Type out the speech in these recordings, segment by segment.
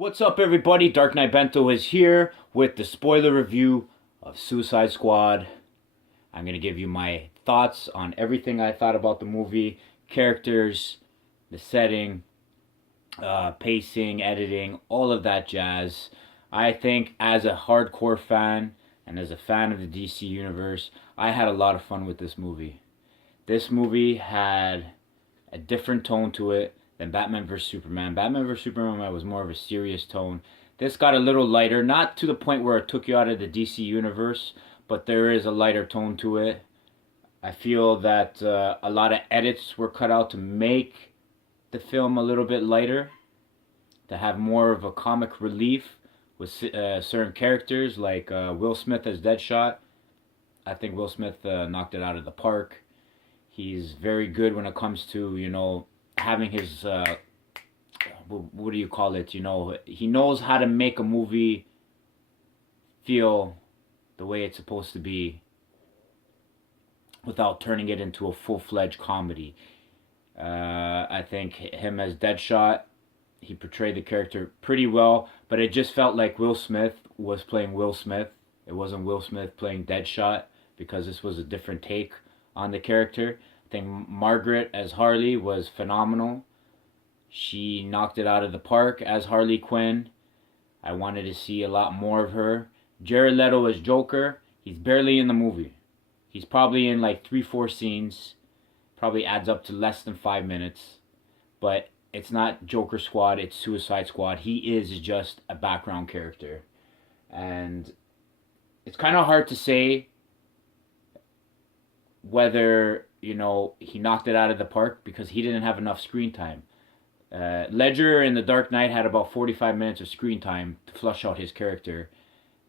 What's up, everybody? Dark Knight Bento is here with the spoiler review of Suicide Squad. I'm going to give you my thoughts on everything I thought about the movie, characters, the setting, pacing, editing, all of that jazz. I think as a hardcore fan and as a fan of the DC Universe, I had a lot of fun with this movie. This movie had a different tone to it than Batman vs Superman. Batman vs Superman was more of a serious tone. This got a little lighter, not to the point where it took you out of the DC universe, but there is a lighter tone to it. I feel that a lot of edits were cut out to make the film a little bit lighter, to have more of a comic relief with certain characters like Will Smith as Deadshot. I think Will Smith knocked it out of the park. He's very good when it comes to, having his, what do you call it? He knows how to make a movie feel the way it's supposed to be without turning it into a full-fledged comedy. I think him as Deadshot, he portrayed the character pretty well, but it just felt like Will Smith was playing Will Smith. It wasn't Will Smith playing Deadshot because this was a different take on the character. I think Margaret as Harley was phenomenal. She knocked it out of the park as Harley Quinn. I wanted to see a lot more of her. Jared Leto as Joker, he's barely in the movie. He's probably in like 3-4 scenes. Probably adds up to less than 5 minutes. But it's not Joker Squad, it's Suicide Squad. He is just a background character. And it's kind of hard to say whether, he knocked it out of the park because he didn't have enough screen time. Ledger in The Dark Knight had about 45 minutes of screen time to flush out his character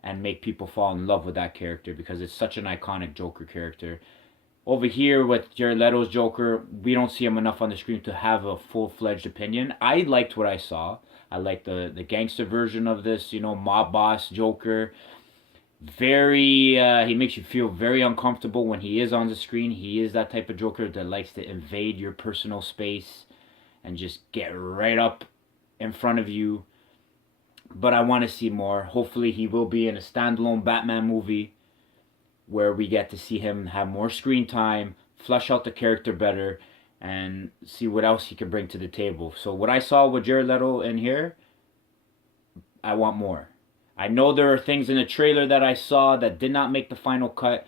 and make people fall in love with that character because it's such an iconic Joker character. Over here with Jared Leto's Joker, we don't see him enough on the screen to have a full-fledged opinion. I liked what I saw. I liked the gangster version of this, mob boss Joker. He makes you feel very uncomfortable when he is on the screen. He is that type of Joker that likes to invade your personal space and just get right up in front of you. But I want to see more. Hopefully he will be in a standalone Batman movie where we get to see him have more screen time, flesh out the character better, and see what else he can bring to the table. So what I saw with Jared Leto in here, I want more. I know there are things in the trailer that I saw that did not make the final cut.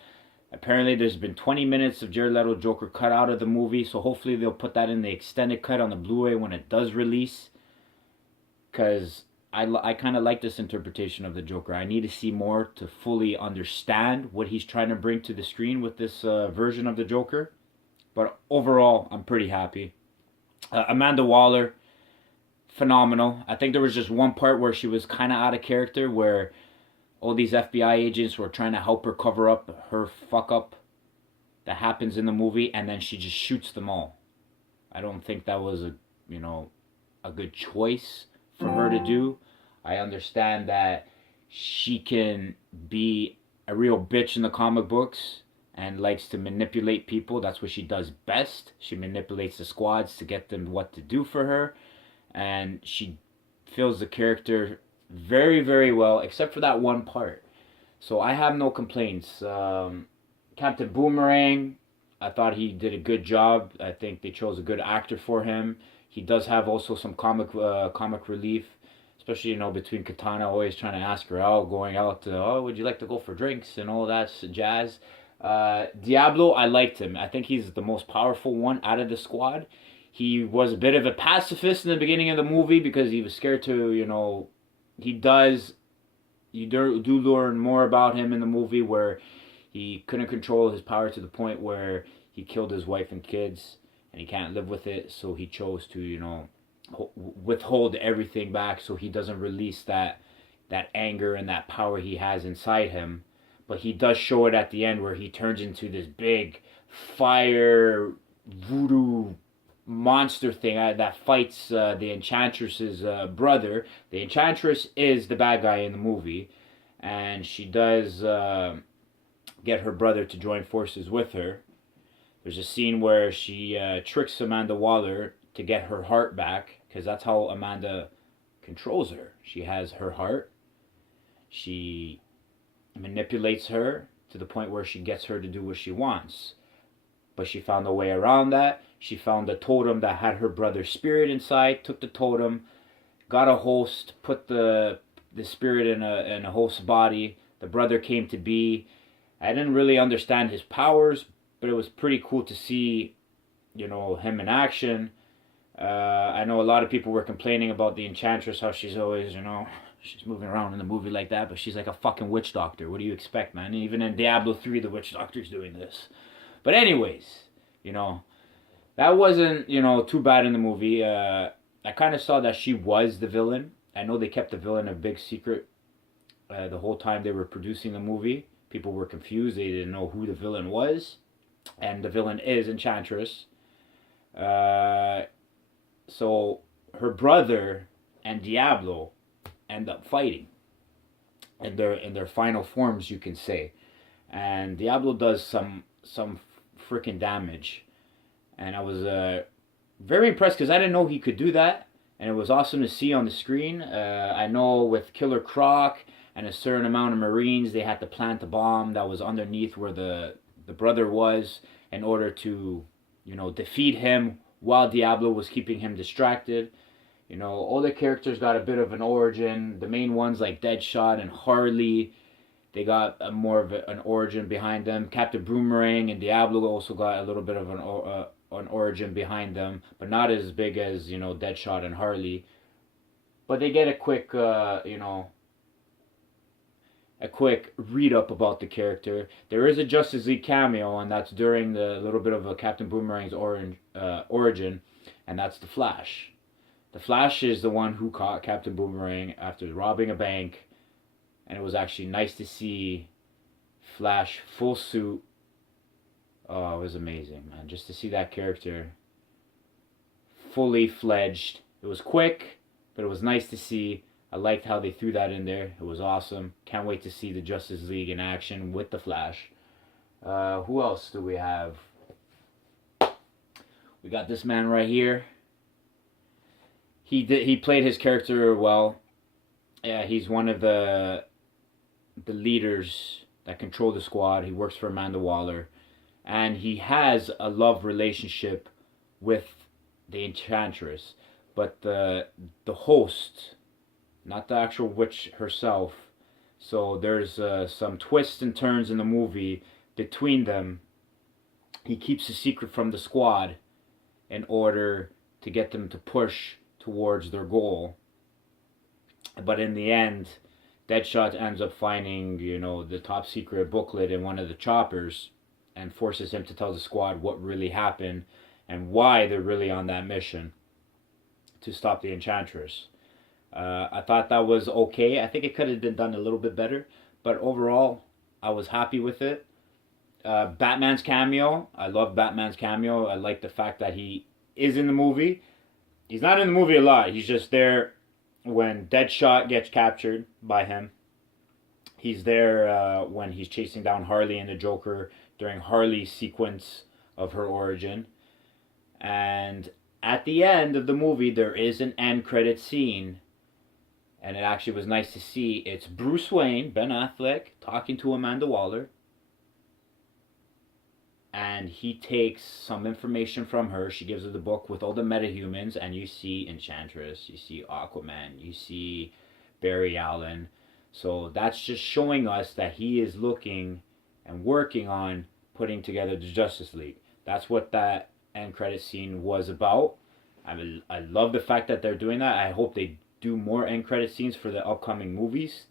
Apparently there's been 20 minutes of Jared Leto Joker cut out of the movie, so hopefully they'll put that in the extended cut on the Blu-ray when it does release. Because I kind of like this interpretation of the Joker. I need to see more to fully understand what he's trying to bring to the screen with this version of the Joker. But overall, I'm pretty happy. Amanda Waller, phenomenal. I think there was just one part where she was kind of out of character, where all these FBI agents were trying to help her cover up her fuck up that happens in the movie, and then she just shoots them all. I don't think that was a good choice for her to do. I understand that she can be a real bitch in the comic books and likes to manipulate people. That's what she does best. She manipulates the squads to get them what to do for her. And she fills the character very, very well, except for that one part. So I have no complaints. Captain Boomerang, I thought he did a good job. I think they chose a good actor for him. He does have also some comic relief, especially between Katana always trying to ask her out, going out to, would you like to go for drinks and all that jazz. Diablo, I liked him. I think he's the most powerful one out of the squad. He was a bit of a pacifist in the beginning of the movie because he was scared to, you do learn more about him in the movie where he couldn't control his power to the point where he killed his wife and kids and he can't live with it. So he chose to, withhold everything back so he doesn't release that anger and that power he has inside him. But he does show it at the end where he turns into this big fire voodoo monster thing that fights the Enchantress's brother. The Enchantress is the bad guy in the movie, and she does get her brother to join forces with her. There's a scene where she tricks Amanda Waller to get her heart back, because that's how Amanda controls her. She has her heart. She manipulates her to the point where she gets her to do what she wants. But she found a way around that. She found a totem that had her brother's spirit inside, took the totem, got a host, put the spirit in a host's body. The brother came to be. I didn't really understand his powers, but it was pretty cool to see, him in action. I know a lot of people were complaining about the Enchantress, how she's always, she's moving around in the movie like that, but she's like a fucking witch doctor. What do you expect, man? Even in Diablo 3, the witch doctor's doing this. But anyways, that wasn't, too bad in the movie. I kind of saw that she was the villain. I know they kept the villain a big secret the whole time they were producing the movie. People were confused. They didn't know who the villain was. And the villain is Enchantress. So her brother and Diablo end up fighting in their final forms, you can say. And Diablo does some freaking damage. And I was very impressed because I didn't know he could do that. And it was awesome to see on the screen. I know with Killer Croc and a certain amount of Marines, they had to plant a bomb that was underneath where the brother was in order to, defeat him while Diablo was keeping him distracted. All the characters got a bit of an origin. The main ones like Deadshot and Harley, they got more of an origin behind them. Captain Boomerang and Diablo also got a little bit of an origin behind them, but not as big as, Deadshot and Harley. But they get a quick, a quick read-up about the character. There is a Justice League cameo, and that's during the little bit of a Captain Boomerang's origin, and that's the Flash. The Flash is the one who caught Captain Boomerang after robbing a bank, and it was actually nice to see Flash full suit. Oh, it was amazing, man. Just to see that character fully fledged. It was quick, but it was nice to see. I liked how they threw that in there. It was awesome. Can't wait to see the Justice League in action with the Flash. Who else do we have? We got this man right here. He played his character well. Yeah, he's one of the leaders that control the squad. He works for Amanda Waller. And he has a love relationship with the Enchantress. But the host, not the actual witch herself. So there's some twists and turns in the movie between them. He keeps a secret from the squad in order to get them to push towards their goal. But in the end, Deadshot ends up finding, the top secret booklet in one of the choppers and forces him to tell the squad what really happened and why they're really on that mission to stop the Enchantress. I thought that was okay. I think it could have been done a little bit better, but overall, I was happy with it. Batman's cameo. I love Batman's cameo. I like the fact that he is in the movie. He's not in the movie a lot. He's just there when Deadshot gets captured by him. He's there when he's chasing down Harley and the Joker during Harley's sequence of her origin. And at the end of the movie, there is an end credit scene. And it actually was nice to see. It's Bruce Wayne, Ben Affleck, talking to Amanda Waller. And he takes some information from her. She gives her the book with all the metahumans. And you see Enchantress. You see Aquaman. You see Barry Allen. So that's just showing us that he is looking and working on putting together the Justice League. That's what that end credit scene was about. I love the fact that they're doing that. I hope they do more end credit scenes for the upcoming movies.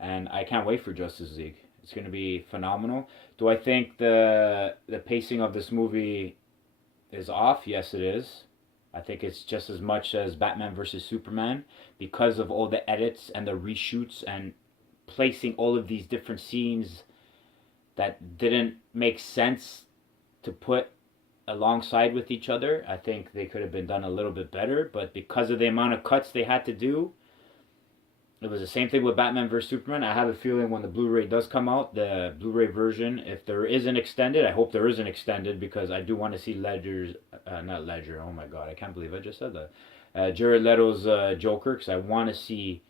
And I can't wait for Justice League. It's going to be phenomenal. Do I think the pacing of this movie is off? Yes, it is. I think it's just as much as Batman vs. Superman because of all the edits and the reshoots and placing all of these different scenes that didn't make sense to put alongside with each other. I think they could have been done a little bit better, but because of the amount of cuts they had to do, it was the same thing with Batman vs. Superman. I have a feeling when the Blu-ray does come out, the Blu-ray version, if there is an extended, I hope there is an extended because I do want to see Ledger's, not Ledger, oh my god, I can't believe I just said that. Jared Leto's Joker, because I want to see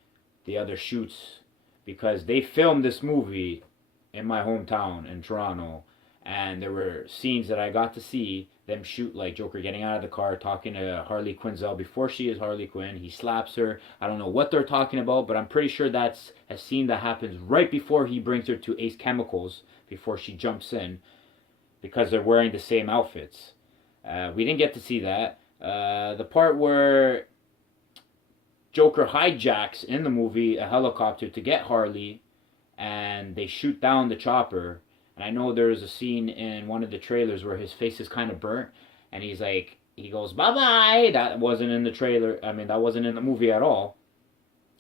the other shoots, because they filmed this movie in my hometown in Toronto, and there were scenes that I got to see them shoot, like Joker getting out of the car, talking to Harley Quinzel before she is Harley Quinn. He slaps her. I don't know what they're talking about, but I'm pretty sure that's a scene that happens right before he brings her to Ace Chemicals, before she jumps in, because they're wearing the same outfits. We didn't get to see that. The part where Joker hijacks in the movie a helicopter to get Harley, and they shoot down the chopper. And I know there's a scene in one of the trailers where his face is kind of burnt, and he's like, he goes, bye bye. That wasn't in the trailer. I mean, that wasn't in the movie at all.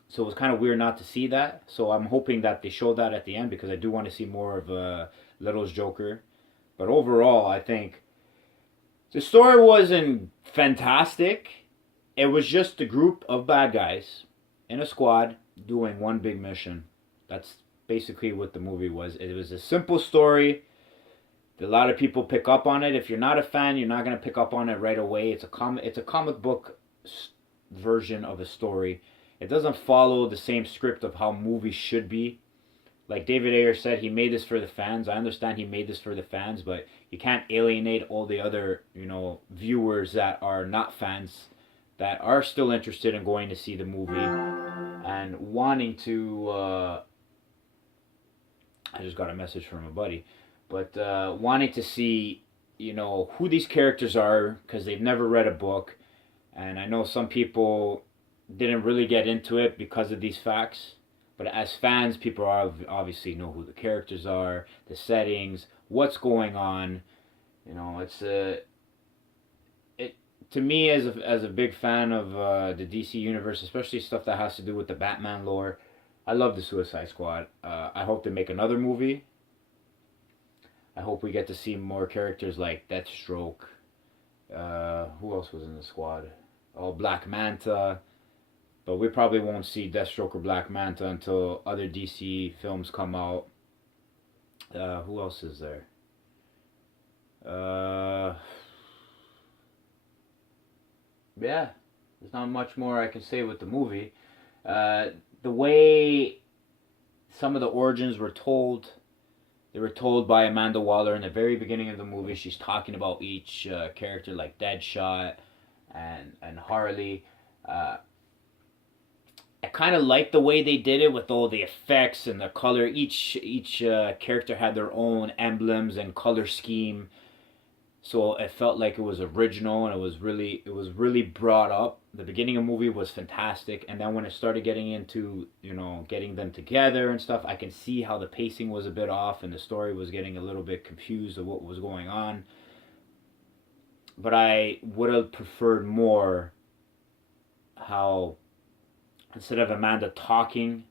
So it was kind of weird not to see that. So I'm hoping that they show that at the end, because I do want to see more of Little's Joker. But overall, I think the story wasn't fantastic. It was just a group of bad guys in a squad doing one big mission. That's basically what the movie was. It was a simple story. A lot of people pick up on it. If you're not a fan, you're not going to pick up on it right away. It's a comic book version of a story. It doesn't follow the same script of how movies should be. Like David Ayer said, he made this for the fans. I understand he made this for the fans, but you can't alienate all the other, viewers that are not fans, that are still interested in going to see the movie and wanting to. I just got a message from a buddy, but wanting to see, who these characters are, because they've never read a book, and I know some people didn't really get into it because of these facts. But as fans, people obviously know who the characters are, the settings, what's going on. It's to me, as a big fan of the DC universe, especially stuff that has to do with the Batman lore. I love the Suicide Squad. I hope they make another movie. I hope we get to see more characters like Deathstroke. Who else was in the squad? Oh, Black Manta. But we probably won't see Deathstroke or Black Manta until other DC films come out. Who else is there? Yeah, there's not much more I can say with the movie. The way some of the origins were told, they were told by Amanda Waller in the very beginning of the movie. She's talking about each character, like Deadshot and Harley. I kind of like the way they did it with all the effects and the color. Each character had their own emblems and color scheme, so it felt like it was original, and it was really brought up. The beginning of the movie was fantastic, and then when it started getting into getting them together and stuff, I can see how the pacing was a bit off and the story was getting a little bit confused of what was going on. But I would have preferred more how, instead of Amanda talking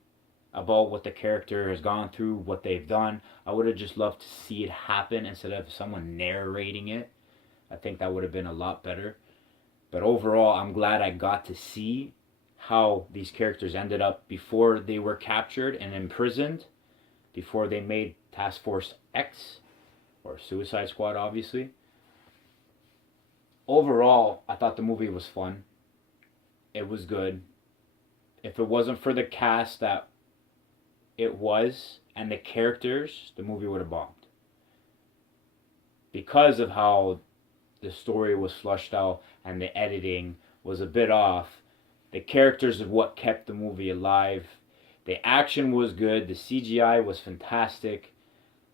about what the character has gone through, what they've done, I would have just loved to see it happen instead of someone narrating it. I think that would have been a lot better. But overall, I'm glad I got to see how these characters ended up before they were captured and imprisoned, before they made Task Force X, or Suicide Squad, obviously. Overall, I thought the movie was fun. It was good. If it wasn't for the cast that it was and the characters, the movie would have bombed. Because of how the story was flushed out and the editing was a bit off, the characters are what kept the movie alive. The action was good. The CGI was fantastic.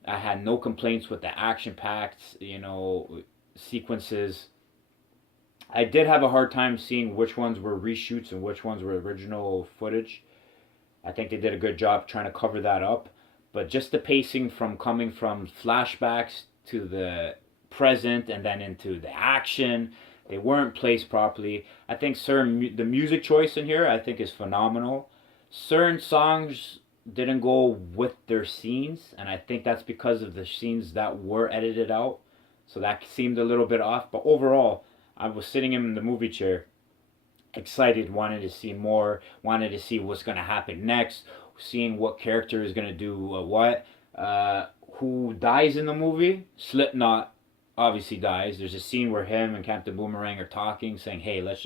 I had no complaints with the action-packed, sequences. I did have a hard time seeing which ones were reshoots and which ones were original footage. I think they did a good job trying to cover that up. But just the pacing from coming from flashbacks to the present and then into the action, they weren't placed properly. I think the music choice in here, I think, is phenomenal. Certain songs didn't go with their scenes, and I think that's because of the scenes that were edited out. So that seemed a little bit off. But overall, I was sitting in the movie chair, excited, wanted to see more, wanted to see what's going to happen next, seeing what character is going to do what. Who dies in the movie? Slipknot. obviously dies. There's a scene where him and Captain Boomerang are talking, saying, "Hey, let's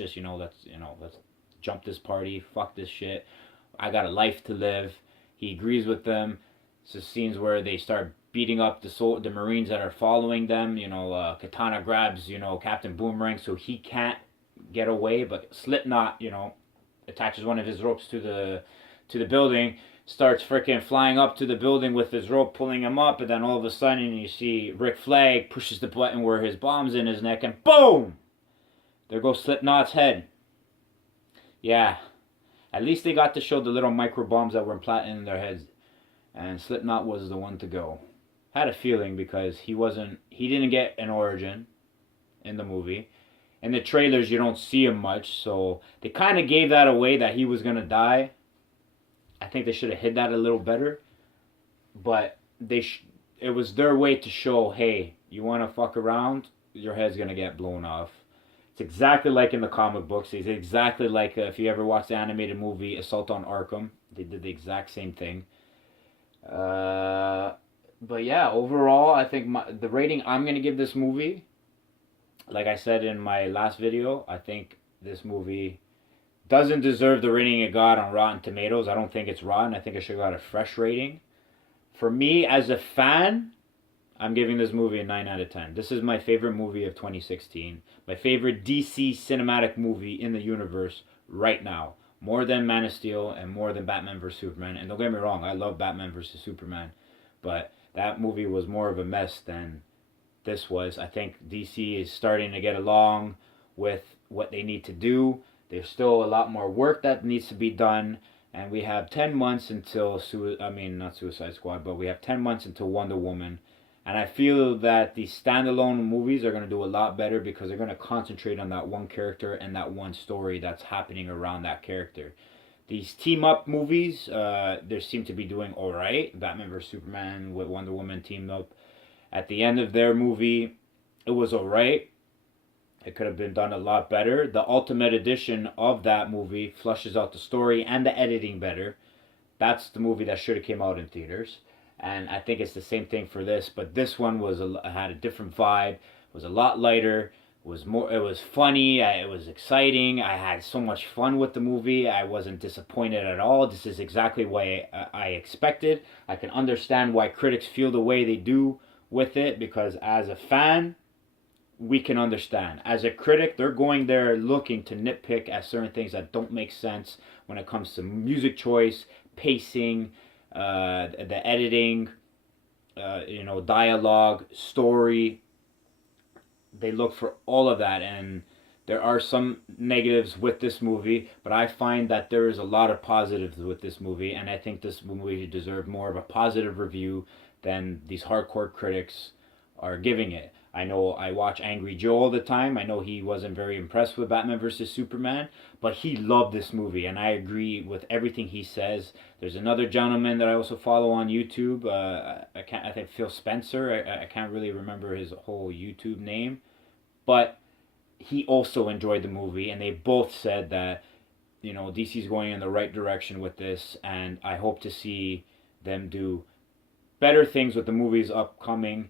jump this party. Fuck this shit. I got a life to live." He agrees with them. So scenes where they start beating up the Marines that are following them. Katana grabs Captain Boomerang so he can't get away, but Slipknot attaches one of his ropes to the building, starts freaking flying up to the building with his rope, pulling him up, and then all of a sudden you see Rick Flag pushes the button where his bomb's in his neck, and boom! There goes Slipknot's head. Yeah, at least they got to show the little micro bombs that were implanted in their heads, and Slipknot was the one to go. Had a feeling because he didn't get an origin in the movie. In the trailers, you don't see him much, so they kind of gave that away that he was gonna die. I think they should have hid that a little better, but it was their way to show, hey, you want to fuck around, your head's gonna get blown off. It's exactly like in the comic books. It's exactly like if you ever watched the animated movie Assault on Arkham. They did the exact same thing. But yeah, overall, I think the rating I'm gonna give this movie, like I said in my last video, I think this movie doesn't deserve the rating it got on Rotten Tomatoes. I don't think it's rotten. I think it should have got a fresh rating. For me, as a fan, I'm giving this movie a 9 out of 10. This is my favorite movie of 2016. My favorite DC cinematic movie in the universe right now. More than Man of Steel and more than Batman vs. Superman. And don't get me wrong, I love Batman vs. Superman. But that movie was more of a mess than this was. I think DC is starting to get along with what they need to do. There's still a lot more work that needs to be done. And we have 10 months until, not Suicide Squad, but we have 10 months until Wonder Woman. And I feel that the standalone movies are going to do a lot better because they're going to concentrate on that one character and that one story that's happening around that character. These team up movies, they seem to be doing alright. Batman vs. Superman with Wonder Woman teamed up. At the end of their movie, it was alright. It could have been done a lot better. The Ultimate Edition of that movie flushes out the story and the editing better. That's the movie that should have came out in theaters. And I think it's the same thing for this, but this one had a different vibe. It was a lot lighter. It was funny. It was exciting. I had so much fun with the movie. I wasn't disappointed at all. This is exactly what I expected. I can understand why critics feel the way they do with it because as a fan, we can understand. As a critic, they're going there looking to nitpick at certain things that don't make sense when it comes to music choice, pacing, the editing, dialogue, story. They look for all of that, and there are some negatives with this movie, but I find that there is a lot of positives with this movie, and I think this movie deserved more of a positive review than these hardcore critics are giving it. I know I watch Angry Joe all the time. I know he wasn't very impressed with Batman vs. Superman, but he loved this movie, and I agree with everything he says. There's another gentleman that I also follow on YouTube. I think Phil Spencer. I can't really remember his whole YouTube name, but he also enjoyed the movie, and they both said that DC's going in the right direction with this, and I hope to see them do better things with the movies upcoming.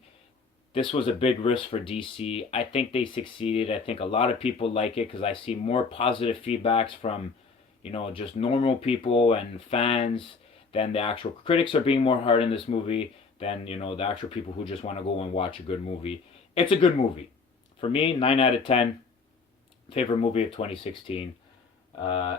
This was a big risk for DC. I think they succeeded. I think a lot of people like it because I see more positive feedbacks from, just normal people and fans than the actual critics are being more hard in this movie than, the actual people who just want to go and watch a good movie. It's a good movie. For me, 9 out of 10. Favorite movie of 2016.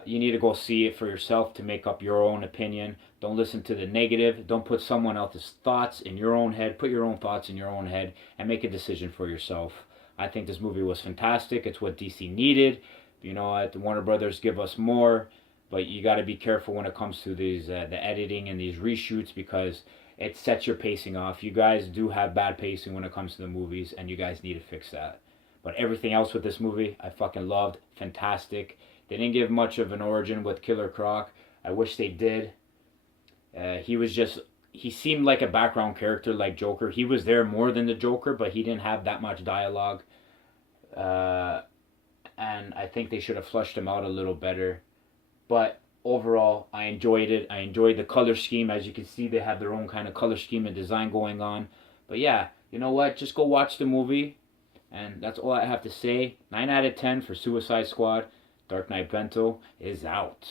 You need to go see it for yourself to make up your own opinion. Don't listen to the negative. Don't put someone else's thoughts in your own head. Put your own thoughts in your own head and make a decision for yourself. I think this movie was fantastic. It's what DC needed. At the Warner Brothers give us more, but you got to be careful when it comes to these the editing and these reshoots because it sets your pacing off. You guys do have bad pacing when it comes to the movies, and you guys need to fix that. But everything else with this movie, I fucking loved. Fantastic. They didn't give much of an origin with Killer Croc. I wish they did. He seemed like a background character like Joker. He was there more than the Joker, but he didn't have that much dialogue. And I think they should have flushed him out a little better. But overall, I enjoyed it. I enjoyed the color scheme. As you can see, they have their own kind of color scheme and design going on. But yeah, you know what? Just go watch the movie. And that's all I have to say. 9 out of 10 for Suicide Squad. Dark Knight Bento is out.